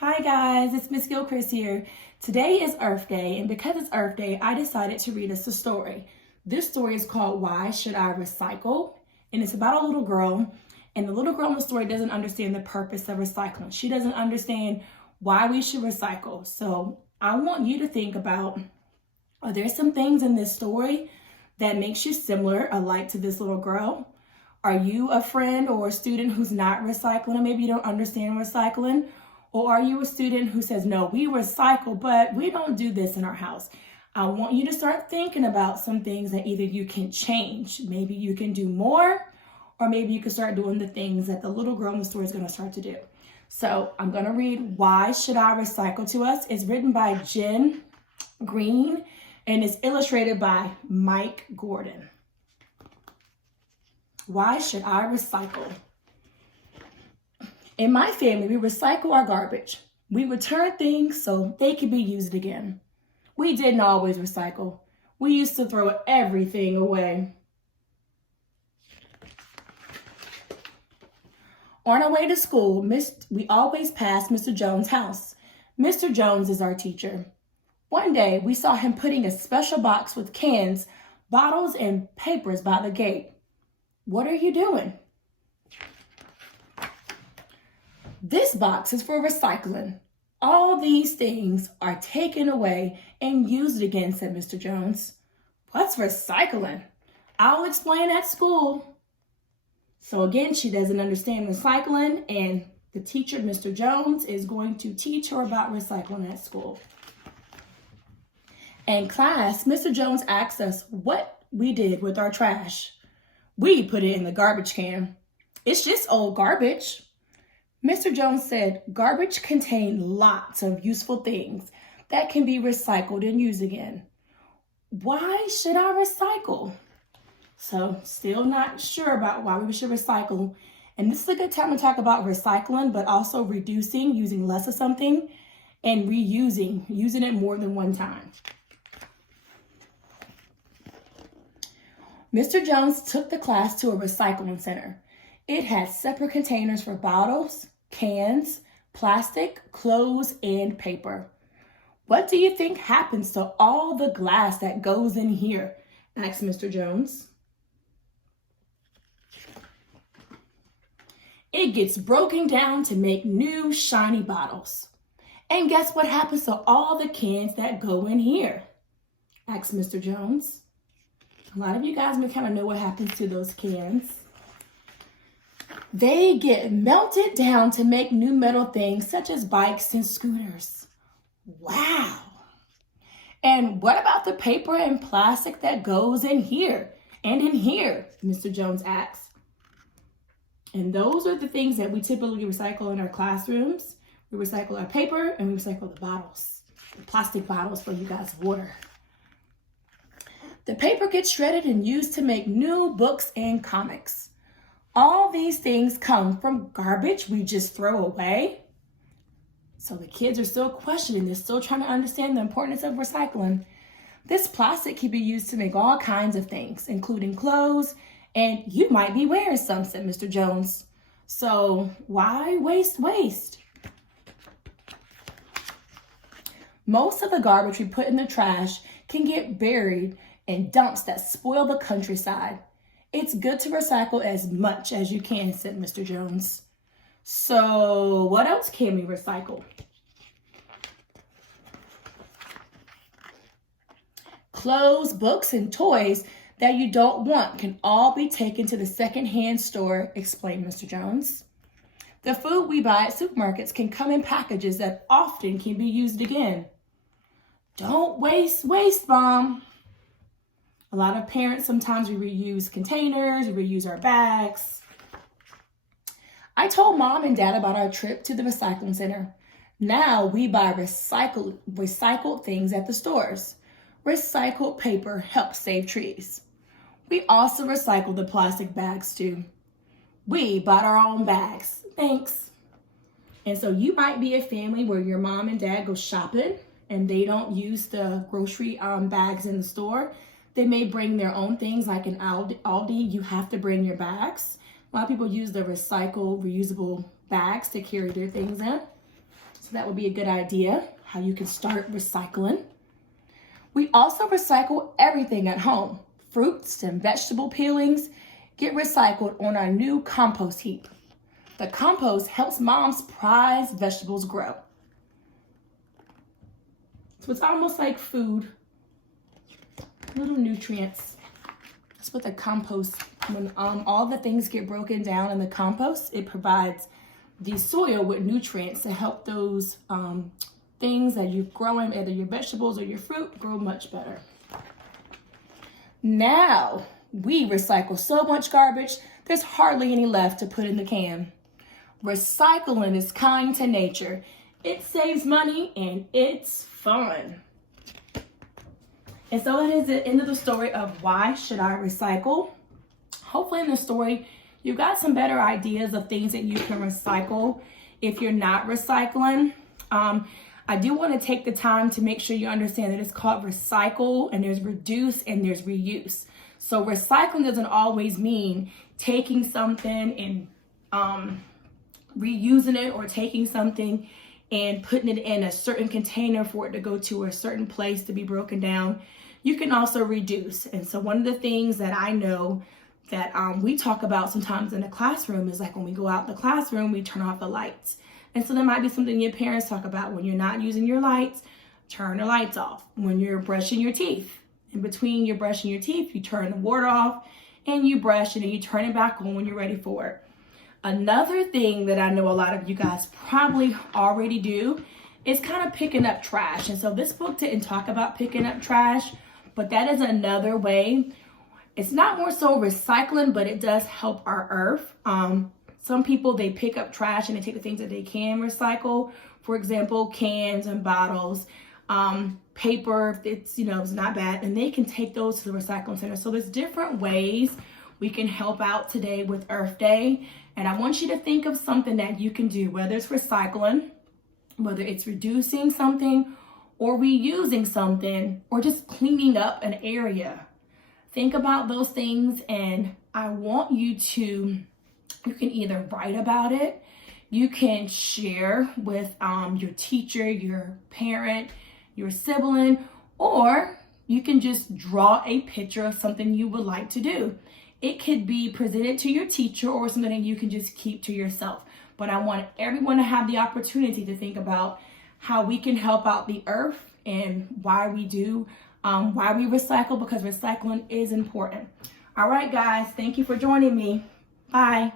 Hi guys, it's Miss Gilchrist here. Today is Earth Day, and because it's Earth Day, I decided to read us a story. This story is called Why Should I Recycle? And it's about a little girl, and the little girl in the story doesn't understand the purpose of recycling. She doesn't understand why we should recycle. So I want you to think about, are there some things in this story that makes you similar, alike to this little girl? Are you a friend or a student who's not recycling, or maybe you don't understand recycling? Or are you a student who says, no, we recycle, but we don't do this in our house? I want you to start thinking about some things that either you can change. Maybe you can do more, or maybe you can start doing the things that the little girl in the story is going to start to do. So I'm going to read Why Should I Recycle to us. It's written by Jen Green, and it's illustrated by Mike Gordon. Why should I recycle? In my family, we recycle our garbage. We return things so they can be used again. We didn't always recycle. We used to throw everything away. On our way to school, we always passed Mr. Jones' house. Mr. Jones is our teacher. One day, we saw him putting a special box with cans, bottles, and papers by the gate. What are you doing? This box is for recycling. All these things are taken away and used again, said Mr. Jones. What's recycling? I'll explain at school. So again, she doesn't understand recycling, and the teacher, Mr. Jones, is going to teach her about recycling at school. In class, Mr. Jones asked us what we did with our trash. We put it in the garbage can. It's just old garbage. Mr. Jones said garbage contains lots of useful things that can be recycled and used again. Why should I recycle? So still not sure about why we should recycle. And this is a good time to talk about recycling, but also reducing, using less of something, and reusing, using it more than one time. Mr. Jones took the class to a recycling center. It had separate containers for bottles, cans, plastic, clothes, and paper. What do you think happens to all the glass that goes in here? Asked Mr. Jones. It gets broken down to make new shiny bottles. And guess what happens to all the cans that go in here? Asked Mr. Jones. A lot of you guys may kind of know what happens to those cans. They get melted down to make new metal things such as bikes and scooters. Wow. And what about the paper and plastic that goes in here and in here? Mr. Jones asked. And those are the things that we typically recycle in our classrooms. We recycle our paper and we recycle the bottles, the plastic bottles for you guys' water. The paper gets shredded and used to make new books and comics. All these things come from garbage we just throw away. So the kids are still questioning, they're still trying to understand the importance of recycling. This plastic can be used to make all kinds of things, including clothes, and you might be wearing some, said Mr. Jones. So why waste? Most of the garbage we put in the trash can get buried in dumps that spoil the countryside. It's good to recycle as much as you can, said Mr. Jones. So what else can we recycle? Clothes, books, and toys that you don't want can all be taken to the secondhand store, explained Mr. Jones. The food we buy at supermarkets can come in packages that often can be used again. Don't waste, Mom. A lot of parents, sometimes we reuse containers, we reuse our bags. I told Mom and Dad about our trip to the recycling center. Now we buy recycled things at the stores. Recycled paper helps save trees. We also recycle the plastic bags too. We bought our own bags. Thanks. And so you might be a family where your mom and dad go shopping and they don't use the grocery bags in the store. They may bring their own things, like in Aldi, you have to bring your bags. A lot of people use the recycled, reusable bags to carry their things in. So that would be a good idea, how you can start recycling. We also recycle everything at home. Fruits and vegetable peelings get recycled on our new compost heap. The compost helps mom's prized vegetables grow. So it's almost like food, little nutrients. That's what the compost, when all the things get broken down in the compost, it provides the soil with nutrients to help those things that you've grown, either your vegetables or your fruit, grow much better. Now, we recycle so much garbage, there's hardly any left to put in the can. Recycling is kind to nature. It saves money and it's fun. And so that is the end of the story of why should I recycle. Hopefully in the story, you got some better ideas of things that you can recycle if you're not recycling. I do want to take the time to make sure you understand that it's called recycle, and there's reduce and there's reuse. So recycling doesn't always mean taking something and reusing it, or taking something and putting it in a certain container for it to go to a certain place to be broken down. You can also reduce. And so one of the things that I know that we talk about sometimes in the classroom is like when we go out in the classroom, we turn off the lights. And so there might be something your parents talk about. When you're not using your lights, turn the lights off. When you're brushing your teeth, in between you're brushing your teeth, you turn the water off and you brush it and you turn it back on when you're ready for it. Another thing that I know a lot of you guys probably already do is kind of picking up trash. And so this book didn't talk about picking up trash, but that is another way. It's not more so recycling, but it does help our earth. Some people, they pick up trash and they take the things that they can recycle. For example, cans and bottles, paper, it's not bad, and they can take those to the recycling center. So there's different ways we can help out today with Earth Day. And I want you to think of something that you can do, whether it's recycling, whether it's reducing something or reusing something, or just cleaning up an area. Think about those things, and I want you can either write about it, you can share with your teacher, your parent, your sibling, or you can just draw a picture of something you would like to do. It could be presented to your teacher or something that you can just keep to yourself. But I want everyone to have the opportunity to think about how we can help out the earth and why we recycle, because recycling is important. All right, guys, thank you for joining me. Bye.